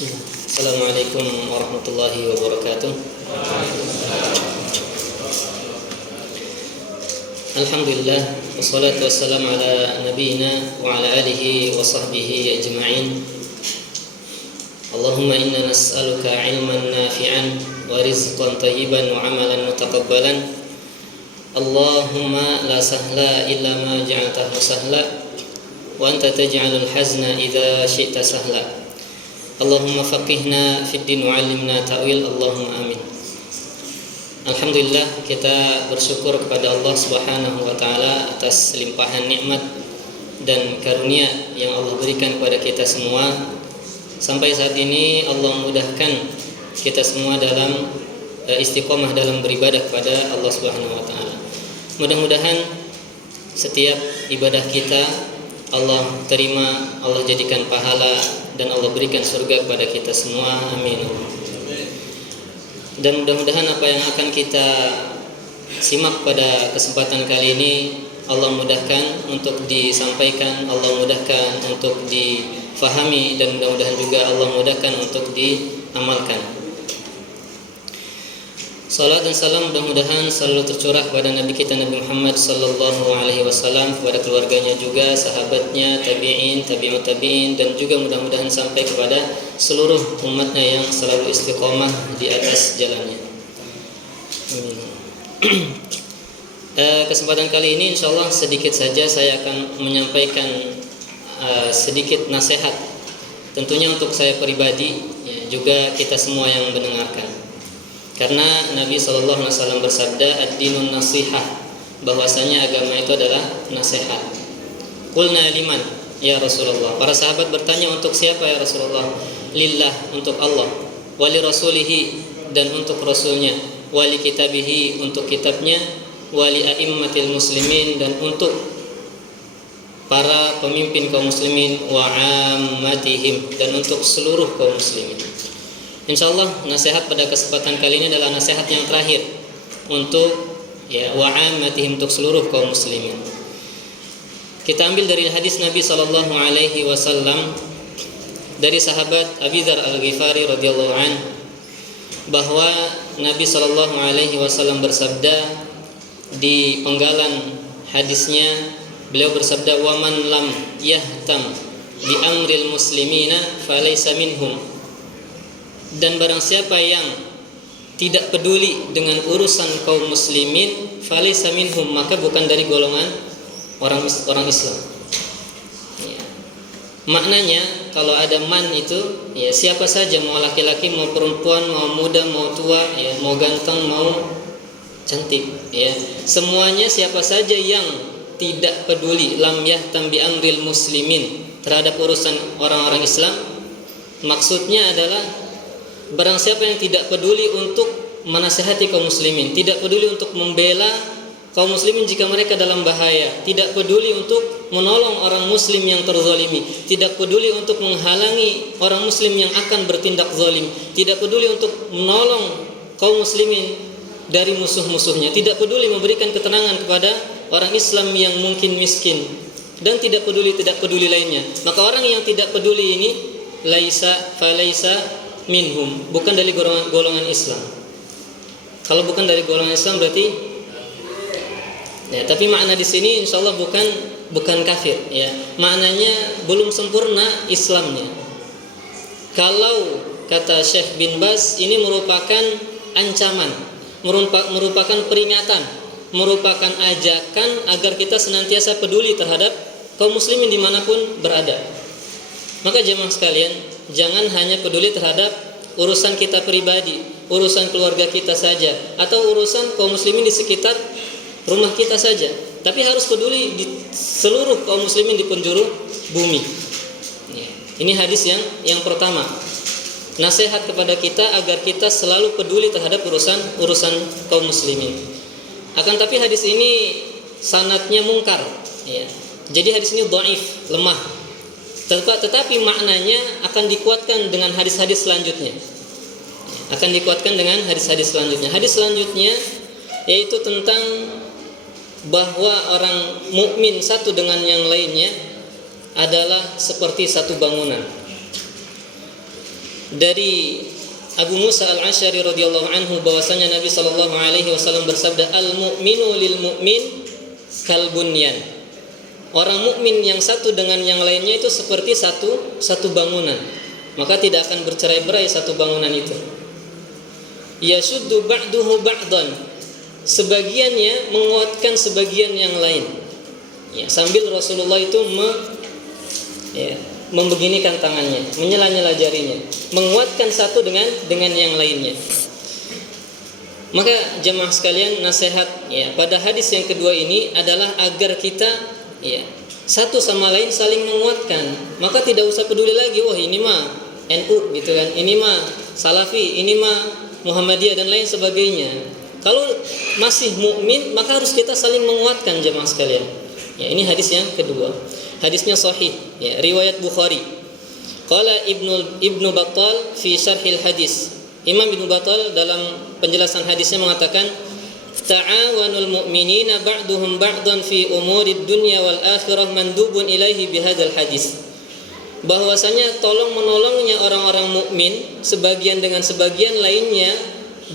Assalamualaikum warahmatullahi wabarakatuh. Alhamdulillah, wassalatu wassalamu ala nabiyyina wa ala alihi wa sahbihi ajma'in. Allahumma inna nas'aluka ilman nafi'an wa rizqan tayyiban wa amalan mutaqabbalan. Allahumma la sahla illa ma ja'altahu sahla wa anta taj'alul hazna idza syi'ta sahla. Allahumma faqihna fid din wa 'allimna ta'wil. Allahumma amin. Alhamdulillah, kita bersyukur kepada Allah Subhanahu wa taala atas limpahan nikmat dan karunia yang Allah berikan kepada kita semua. Sampai saat ini Allah mudahkan kita semua dalam istiqomah dalam beribadah kepada Allah Subhanahu wa taala. Mudah-mudahan setiap ibadah kita Allah terima, Allah jadikan pahala, dan Allah berikan surga kepada kita semua. Amin. Dan mudah-mudahan apa yang akan kita simak pada kesempatan kali ini Allah mudahkan untuk disampaikan, Allah mudahkan untuk difahami, dan mudah-mudahan juga Allah mudahkan untuk diamalkan. Salat dan salam mudah-mudahan selalu tercurah kepada Nabi kita Nabi Muhammad sallallahu alaihi wasallam, kepada keluarganya juga, sahabatnya, tabi'in, tabi'ut tabi'in, dan juga mudah-mudahan sampai kepada seluruh umatnya yang selalu istiqomah di atas jalannya. Amin. Kesempatan kali ini insyaallah sedikit saja saya akan menyampaikan sedikit nasihat, tentunya untuk saya pribadi, ya, juga kita semua yang mendengarkan. Karena Nabi SAW bersabda, ad-dinun nasihah, bahwasanya agama itu adalah nasihat. Qulna liman ya Rasulullah. Para sahabat bertanya, untuk siapa ya Rasulullah? Lillah, untuk Allah, wali rasulihi, dan untuk rasulnya, wali kitabihi, untuk kitabnya, wali a'immatil muslimin, dan untuk para pemimpin kaum muslimin, wa ammatihim, dan untuk seluruh kaum muslimin. Insyaallah nasihat pada kesempatan kali ini adalah nasihat yang terakhir untuk wa ammatihim, untuk seluruh kaum muslimin. Kita ambil dari hadis Nabi sallallahu alaihi wasallam dari sahabat Abi Dzar Al-Ghifari radhiyallahu an, bahwa Nabi sallallahu alaihi wasallam bersabda di penggalan hadisnya, beliau bersabda, wa man lam yahtam bi amril muslimina falaysa minhum. Dan barang siapa yang tidak peduli dengan urusan kaum muslimin, falaysa minhum, maka bukan dari golongan orang Islam. Ya. Maknanya kalau ada man itu, ya siapa saja, mau laki-laki, mau perempuan, mau muda, mau tua, ya, mau ganteng, mau cantik, ya. Semuanya siapa saja yang tidak peduli, lam yahtam bi amril muslimin, terhadap urusan orang-orang Islam, maksudnya adalah barang siapa yang tidak peduli untuk menasihati kaum muslimin, tidak peduli untuk membela kaum muslimin jika mereka dalam bahaya, tidak peduli untuk menolong orang muslim yang terzalimi, tidak peduli untuk menghalangi orang muslim yang akan bertindak zalim, tidak peduli untuk menolong kaum muslimin dari musuh-musuhnya, tidak peduli memberikan ketenangan kepada orang Islam yang mungkin miskin, dan tidak peduli lainnya, maka orang yang tidak peduli ini falaysa minhum, bukan dari golongan Islam. Kalau bukan dari golongan Islam berarti, ya, tapi makna di sini insyaallah bukan kafir, ya. Maknanya belum sempurna Islamnya. Kalau kata Syekh bin Baz, ini merupakan ancaman, merupakan peringatan, merupakan ajakan agar kita senantiasa peduli terhadap kaum muslimin dimanapun berada. Maka jemaah sekalian, jangan hanya peduli terhadap urusan kita pribadi, urusan keluarga kita saja, atau urusan kaum muslimin di sekitar rumah kita saja, tapi harus peduli di seluruh kaum muslimin di penjuru bumi. Ini hadis yang pertama, nasihat kepada kita agar kita selalu peduli terhadap urusan kaum muslimin. Akan tapi hadis ini sanadnya mungkar, ya. Jadi hadis ini dhaif, lemah. Tetapi maknanya akan dikuatkan dengan hadis-hadis selanjutnya. Hadis selanjutnya yaitu tentang bahwa orang mukmin satu dengan yang lainnya adalah seperti satu bangunan. dari Abu Musa Al-Asy'ari radhiyallahu anhu bahwasanya Nabi sallallahu alaihi wasallam bersabda, al-mu'minu lil mu'min kal bunyan. Orang mukmin yang satu dengan yang lainnya itu seperti satu bangunan. Maka tidak akan bercerai-berai satu bangunan itu. Yashuddu ba'duhu ba'dan. Sebagiannya menguatkan sebagian yang lain. Ya, sambil Rasulullah itu membeginikan tangannya, menyela-nyela jarinya, menguatkan satu dengan yang lainnya. Maka jemaah sekalian, nasihat pada hadis yang kedua ini adalah agar kita satu sama lain saling menguatkan. Maka tidak usah peduli lagi, wah ini mah NU gitu kan, ini mah Salafi, ini mah Muhammadiyah dan lain sebagainya. Kalau masih mukmin, maka harus kita saling menguatkan jemaah sekalian. Ini hadis yang kedua. Hadisnya sahih, riwayat Bukhari. Qala Ibnu Battal fi syarhil hadis. Imam Ibnu Battal dalam penjelasan hadisnya mengatakan, ta'awanul mu'minina ba'duhum ba'dan fi umurid dunya wal akhirah mandubun ilaihi bihadzal hadis. Bahwasanya tolong menolongnya orang-orang mukmin sebagian dengan sebagian lainnya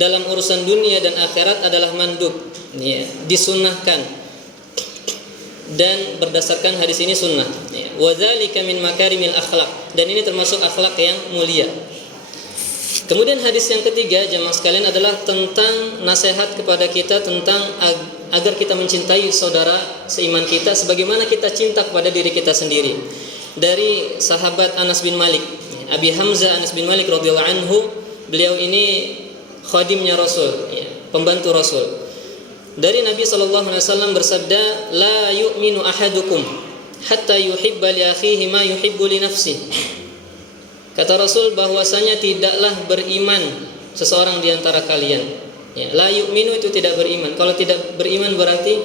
dalam urusan dunia dan akhirat adalah mandub, disunnahkan. Dan berdasarkan hadis ini sunnah. Wa dzalika min makarimil akhlaq, dan ini termasuk akhlak yang mulia. Kemudian hadis yang ketiga jemaah sekalian adalah tentang nasihat kepada kita tentang agar kita mencintai saudara seiman kita sebagaimana kita cinta kepada diri kita sendiri. Dari sahabat Anas bin Malik, Abi Hamzah Anas bin Malik radhiyallahu anhu, beliau ini khadimnya Rasul, pembantu Rasul. Dari Nabi sallallahu alaihi wasallam bersabda, la yu'minu ahadukum hatta yuhibba li akhihi ma yuhibbu li nafsihi. Kata Rasul bahwasanya tidaklah beriman seseorang di antara kalian. La yu'minu itu tidak beriman. Kalau tidak beriman berarti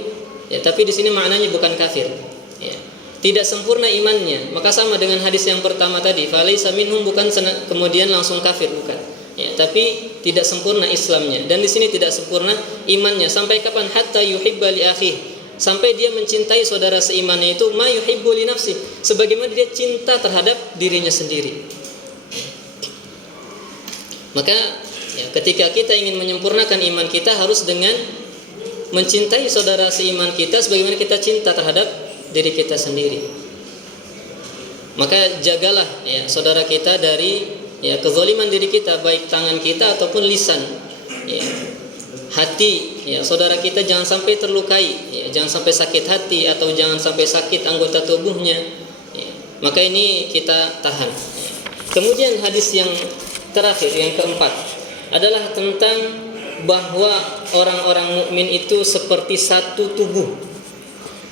tapi di sini maknanya bukan kafir. Tidak sempurna imannya. Maka sama dengan hadis yang pertama tadi, falaisa minhum, bukan kemudian langsung kafir, bukan. Tapi tidak sempurna Islamnya, dan di sini tidak sempurna imannya. Sampai kapan? Hatta yuhibba li akhihi, sampai dia mencintai saudara seimannya itu ma yuhibbu li nafsi, sebagaimana dia cinta terhadap dirinya sendiri. Maka ketika kita ingin menyempurnakan iman kita harus dengan mencintai saudara seiman kita sebagaimana kita cinta terhadap diri kita sendiri. Maka jagalah saudara kita dari kezaliman diri kita, baik tangan kita ataupun lisan, hati, saudara kita jangan sampai terlukai, jangan sampai sakit hati atau jangan sampai sakit anggota tubuhnya. Maka ini kita tahan. Kemudian hadis yang terakhir, yang keempat, adalah tentang bahwa orang-orang mukmin itu seperti satu tubuh.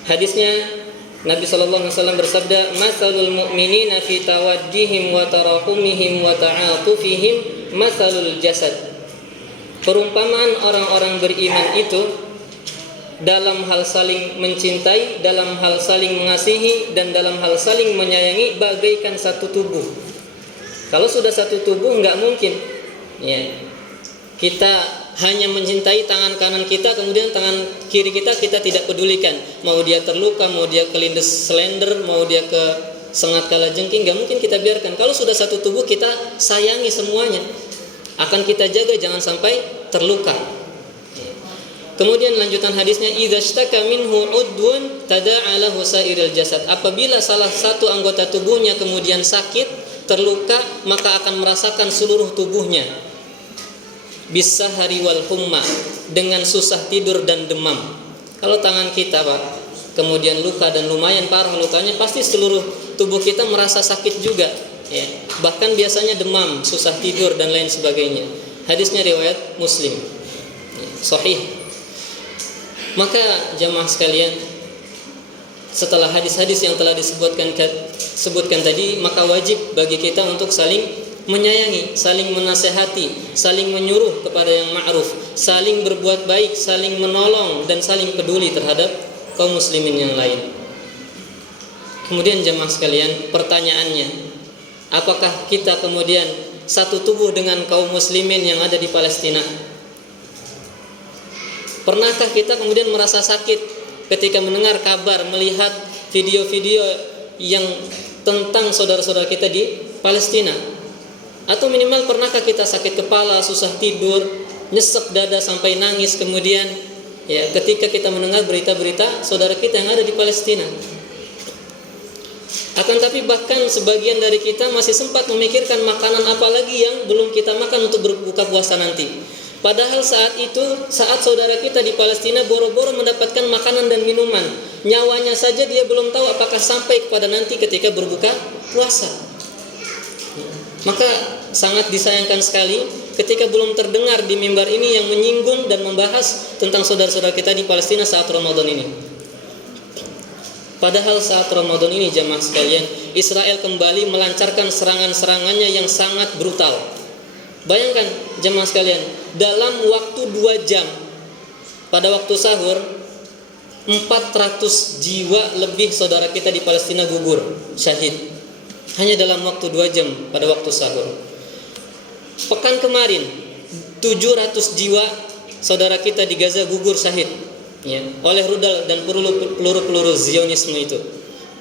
Hadisnya Nabi sallallahu alaihi wasallam bersabda, "Matsalul mu'minina fi tawaddihim wa tarahumihim wa ta'atufihim matsalul jasad." Perumpamaan orang-orang beriman itu dalam hal saling mencintai, dalam hal saling mengasihi, dan dalam hal saling menyayangi bagaikan satu tubuh. Kalau sudah satu tubuh enggak mungkin kita hanya mencintai tangan kanan kita, kemudian tangan kiri kita tidak pedulikan. Mau dia terluka, mau dia kelindes selender, mau dia ke sengat kalajengking, gak mungkin kita biarkan. Kalau sudah satu tubuh, kita sayangi semuanya. Akan kita jaga jangan sampai terluka. Kemudian lanjutan hadisnya, idza ishtaka minhu udwun tada'a lahu sa'irul jasad. Apabila salah satu anggota tubuhnya kemudian sakit, terluka, maka akan merasakan seluruh tubuhnya. Bisahari wal humma, dengan susah tidur dan demam. Kalau tangan kita Pak kemudian luka dan lumayan parah lukanya, pasti seluruh tubuh kita merasa sakit juga, bahkan biasanya demam, susah tidur dan lain sebagainya. Hadisnya riwayat Muslim, sahih. Maka jamaah sekalian, setelah hadis-hadis yang telah disebutkan tadi, maka wajib bagi kita untuk saling menyayangi, saling menasehati, saling menyuruh kepada yang ma'ruf, saling berbuat baik, saling menolong, dan saling peduli terhadap kaum muslimin yang lain. Kemudian jemaah sekalian, pertanyaannya, apakah kita kemudian satu tubuh dengan kaum muslimin yang ada di Palestina? Pernahkah kita kemudian merasa sakit ketika mendengar kabar, melihat video-video yang tentang saudara-saudara kita di Palestina? Atau minimal pernahkah kita sakit kepala, susah tidur, nyesek dada sampai nangis, kemudian ya ketika kita mendengar berita-berita saudara kita yang ada di Palestina. Akan tapi bahkan sebagian dari kita masih sempat memikirkan makanan apa lagi yang belum kita makan untuk berbuka puasa nanti. Padahal saat itu, saat saudara kita di Palestina boro-boro mendapatkan makanan dan minuman, nyawanya saja dia belum tahu apakah sampai kepada nanti ketika berbuka puasa. Maka sangat disayangkan sekali ketika belum terdengar di mimbar ini yang menyinggung dan membahas tentang saudara-saudara kita di Palestina saat Ramadan ini. Padahal saat Ramadan ini jamaah sekalian, Israel kembali melancarkan serangan-serangannya yang sangat brutal. Bayangkan jemaah sekalian, dalam waktu 2 jam pada waktu sahur 400 jiwa lebih saudara kita di Palestina gugur syahid. Hanya dalam waktu 2 jam pada waktu sahur. Pekan kemarin 700 jiwa saudara kita di Gaza gugur syahid ya, oleh rudal dan peluru-peluru Zionisme itu.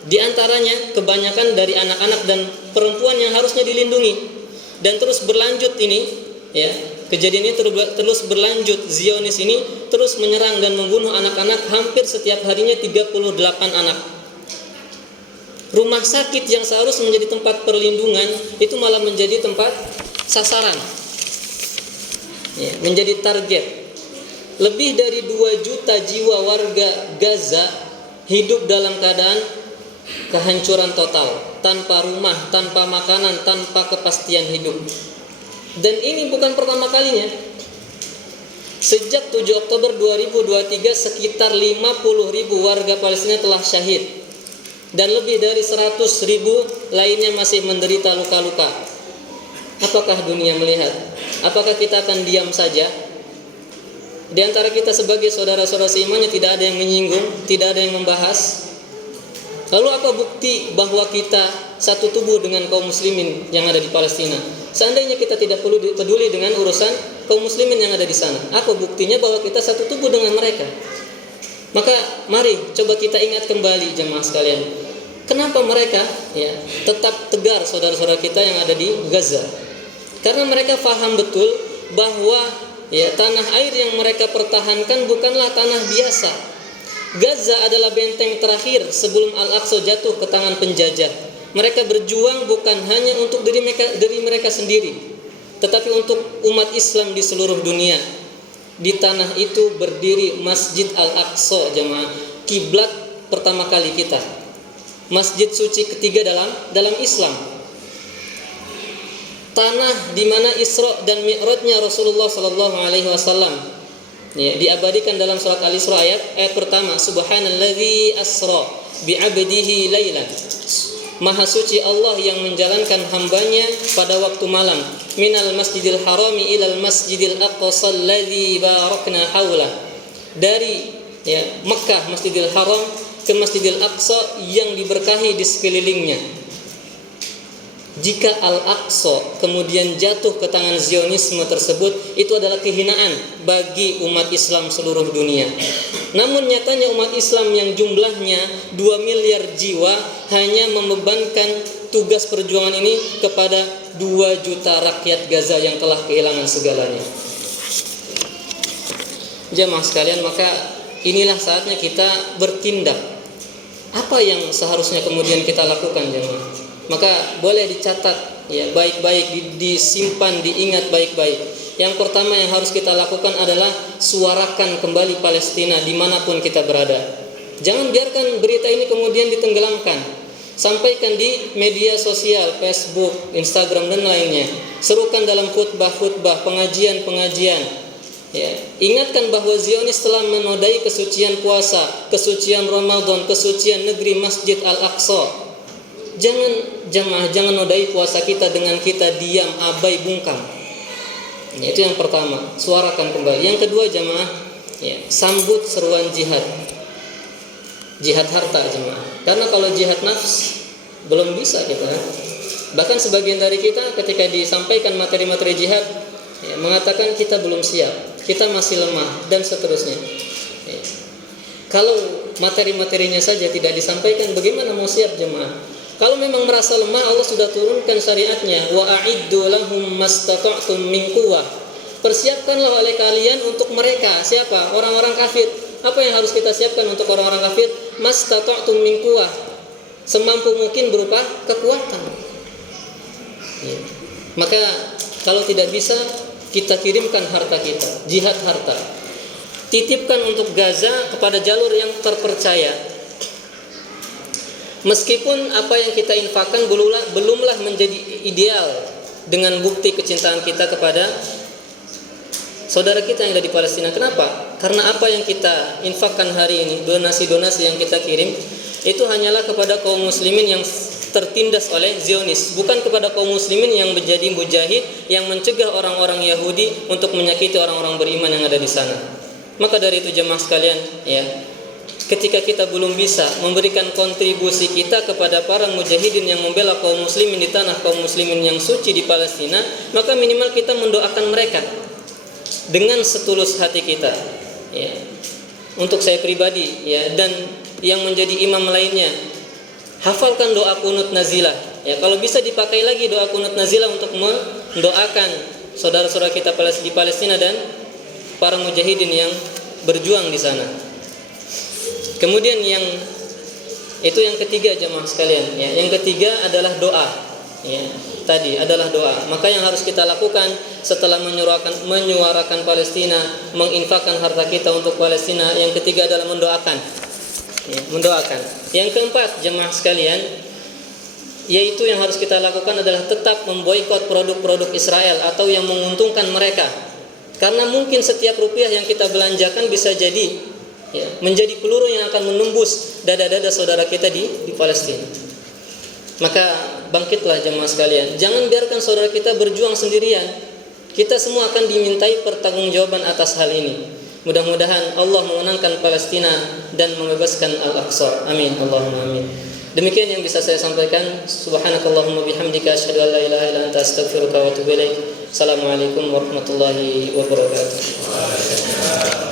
Di antaranya kebanyakan dari anak-anak dan perempuan yang harusnya dilindungi. Dan terus berlanjut ini ya, kejadian ini terus berlanjut. Zionis ini terus menyerang dan membunuh anak-anak, hampir setiap harinya 38 anak. Rumah sakit yang seharusnya menjadi tempat perlindungan itu malah menjadi tempat sasaran ya, menjadi target. Lebih dari 2 juta jiwa warga Gaza hidup dalam keadaan kehancuran total, tanpa rumah, tanpa makanan, tanpa kepastian hidup. Dan ini bukan pertama kalinya. Sejak 7 Oktober 2023 sekitar 50.000 warga Palestina telah syahid dan lebih dari 100.000 lainnya masih menderita luka-luka. Apakah dunia melihat? Apakah kita akan diam saja? Di antara kita sebagai saudara-saudara seimannya tidak ada yang menyinggung, tidak ada yang membahas. Lalu apa bukti bahwa kita satu tubuh dengan kaum muslimin yang ada di Palestina? Seandainya kita tidak perlu peduli dengan urusan kaum muslimin yang ada di sana, apa buktinya bahwa kita satu tubuh dengan mereka? Maka mari coba kita ingat kembali jemaah sekalian, kenapa mereka ya tetap tegar saudara-saudara kita yang ada di Gaza? Karena mereka paham betul bahwa ya tanah air yang mereka pertahankan bukanlah tanah biasa. Gaza adalah benteng terakhir sebelum Al-Aqsa jatuh ke tangan penjajah. Mereka berjuang bukan hanya untuk diri mereka sendiri, tetapi untuk umat Islam di seluruh dunia. Di tanah itu berdiri Masjid Al-Aqsa jemaah, kiblat pertama kali kita, masjid suci ketiga dalam Islam. Tanah di mana Isra dan Mi'rajnya Rasulullah sallallahu alaihi wasallam ya, diabadikan dalam surat Al-Isra ayat pertama, subhanalladzi asra bi'abdihi lailan. Maha suci Allah yang menjalankan hambanya pada waktu malam, minal masjidil harami ilal masjidil aqsa alladzi barakna haula. Dari ya Mekah Masjidil Haram ke Masjidil Aqsa yang diberkahi di sekelilingnya. Jika Al-Aqsa kemudian jatuh ke tangan Zionisme tersebut, itu adalah kehinaan bagi umat Islam seluruh dunia. Namun nyatanya umat Islam yang jumlahnya 2 miliar jiwa hanya membebankan tugas perjuangan ini kepada 2 juta rakyat Gaza yang telah kehilangan segalanya. Jamaah sekalian, maka inilah saatnya kita bertindak. Apa yang seharusnya kemudian kita lakukan jamaah? Maka boleh dicatat ya baik-baik, disimpan, diingat baik-baik. Yang pertama yang harus kita lakukan adalah suarakan kembali Palestina dimanapun kita berada. Jangan biarkan berita ini kemudian ditenggelamkan. Sampaikan di media sosial, Facebook, Instagram dan lainnya. Serukan dalam khutbah-khutbah, pengajian-pengajian. Ya, ingatkan bahwa Zionis telah menodai kesucian puasa, kesucian Ramadan, kesucian negeri Masjid Al-Aqsa. Jangan nodai puasa kita dengan kita diam, abai, bungkam. Itu yang pertama, suarakan kembali. Yang kedua jamaah, ya, sambut seruan jihad. Jihad harta jemaah. Karena kalau jihad nafs belum bisa kita. Bahkan sebagian dari kita ketika disampaikan materi-materi jihad ya, mengatakan kita belum siap, kita masih lemah dan seterusnya. Kalau materi-materinya saja tidak disampaikan, bagaimana mau siap jemaah? Kalau memang merasa lemah, Allah sudah turunkan syariatnya, wa a'iddu lahum mastata'tum min quwwah. Persiapkanlah oleh kalian untuk mereka. Siapa? Orang-orang kafir. Apa yang harus kita siapkan untuk orang-orang kafir? Mastata'tum min quwwah. Semampu mungkin berupa kekuatan. Ya. Maka kalau tidak bisa, kita kirimkan harta kita, jihad harta. Titipkan untuk Gaza kepada jalur yang terpercaya. Meskipun apa yang kita infakkan belumlah menjadi ideal dengan bukti kecintaan kita kepada saudara kita yang ada di Palestina. Kenapa? Karena apa yang kita infakkan hari ini, donasi-donasi yang kita kirim, itu hanyalah kepada kaum muslimin yang tertindas oleh Zionis, bukan kepada kaum muslimin yang menjadi mujahid yang mencegah orang-orang Yahudi untuk menyakiti orang-orang beriman yang ada di sana. Maka dari itu jemaah sekalian, ya, ketika kita belum bisa memberikan kontribusi kita kepada para mujahidin yang membela kaum muslimin di tanah kaum muslimin yang suci di Palestina, maka minimal kita mendoakan mereka dengan setulus hati kita, ya. Untuk saya pribadi, ya, dan yang menjadi imam lainnya, hafalkan doa kunut nazilah, ya. Kalau bisa dipakai lagi doa kunut nazilah untuk mendoakan saudara-saudara kita di Palestina dan para mujahidin yang berjuang di sana. Kemudian yang ketiga jemaah sekalian, ya. Yang ketiga adalah doa, ya. Tadi adalah doa. Maka yang harus kita lakukan setelah menyuarakan Palestina, menginfakkan harta kita untuk Palestina, yang ketiga adalah mendoakan, ya, mendoakan. Yang keempat jemaah sekalian, yaitu yang harus kita lakukan adalah tetap memboikot produk-produk Israel atau yang menguntungkan mereka. Karena mungkin setiap rupiah yang kita belanjakan bisa jadi, ya, menjadi peluru yang akan menembus dada-dada saudara kita di Palestina. Maka bangkitlah jemaah sekalian. Jangan biarkan saudara kita berjuang sendirian. Kita semua akan dimintai pertanggungjawaban atas hal ini. Mudah-mudahan Allah memenangkan Palestina dan membebaskan Al-Aqsa. Amin. Allahumma amin. Demikian yang bisa saya sampaikan. Subhanakallahumma bihamdika asyhadu an la ilaha illa anta astaghfiruka wa atubu ilaik. Assalamualaikum warahmatullahi wabarakatuh.